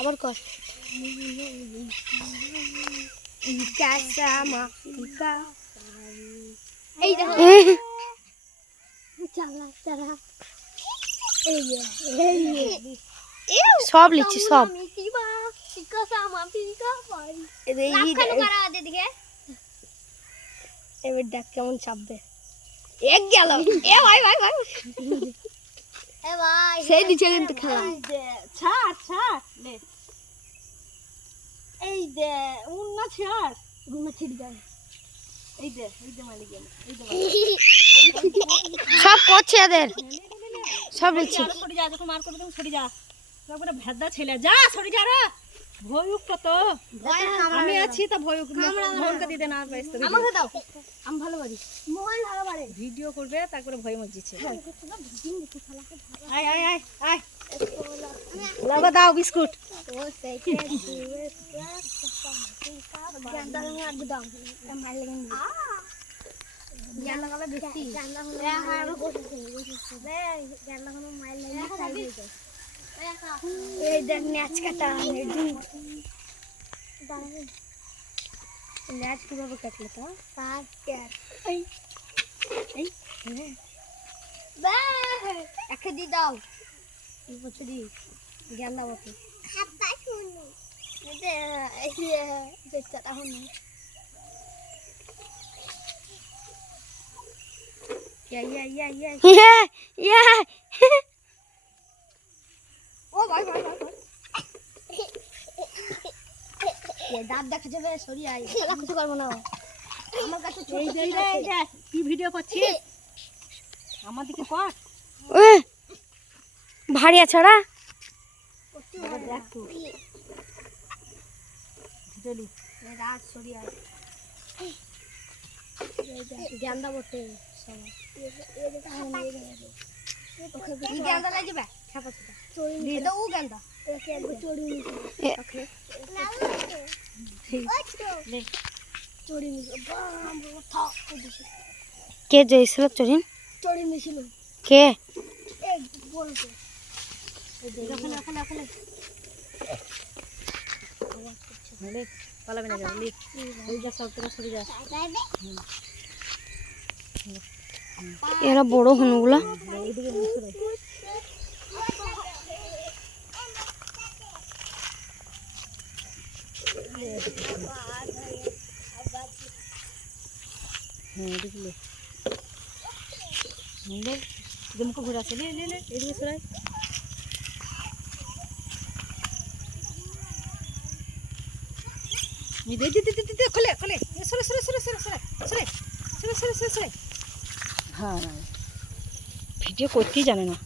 আবার কর এই দেখো সব লিখছি সব। এবার দেখ কেমন চাপবে। এক গেল এ ভাই ভাই ভাই সেই দিচ্ছে কিন্তু খেলা। ছাড় ছাড় নে এই দে উন্না ছাড় গুনা ছিড়ে যাবে। এই দে মালিক গেল এই দে সব করছে এদের সব লিখছি। সরে যা যখন মার করবে তুমি সরে যা একবারে ভেদা ছেলে যা সরে যা রে ভয়ুক কত আমি আছি তা ভয়ুক ফোনকে দিতে না ব্যস্ত আমাকে দাও আমি ভালো পারি মোবাইল ভালো পারে ভিডিও করবে তারপরে ভয় মজিছে আয় আয় আয় আয় লাগা দাও বিস্কুট ও সেই গান্ডা রঙের আগে দাও মার লাগেন গান্ডা গালা বেশি গান্ডা হলো আমার বসে রে গান্ডা হলো মার লাগে সাইডে যায় এই দেখ ন্যাচ কাটা দাঁড়াবে ন্যাচ কিভাবে কাটলে তো পাঁচ ক্যাট এই এই বা একে দি দাও এই বছরই গান্ডা বসে খাপা শুনো এই বেচাটা হলো ইয়া ও ভাই ভাই ভাই এ দাঁত দেখা যাবে সরি আই খেলা কিছু করব না আমার কাছে ছোট এই যে কি ভিডিও করছিস আমার দিকে কর ভারী আছড়া দেখ তুই চলি এ রাত সরি আই গান্ডা বটে সব এ যেটা হয় এই গান্ডা লাগবে খাপা ছোটা চড়ি এটা ও গান্ডা একে একবার চড়ি নিছে ওকে লে চড়ি নিছে বাম থাক দিছে কে জয়ছিল চরিন চড়ি নিছিল কে এক বলতে ওখানে লে পালাবে না লে ওই যা সব তোরা সরে যা এরা বড় হনুগুলা এইদিকে বসে রে হ্যাঁ দেখলে লে জমকো ঘোরা আছে লে এদিকে সরাই দে খোলে সরে হ্যাঁ ভিডিও করতেই জানে না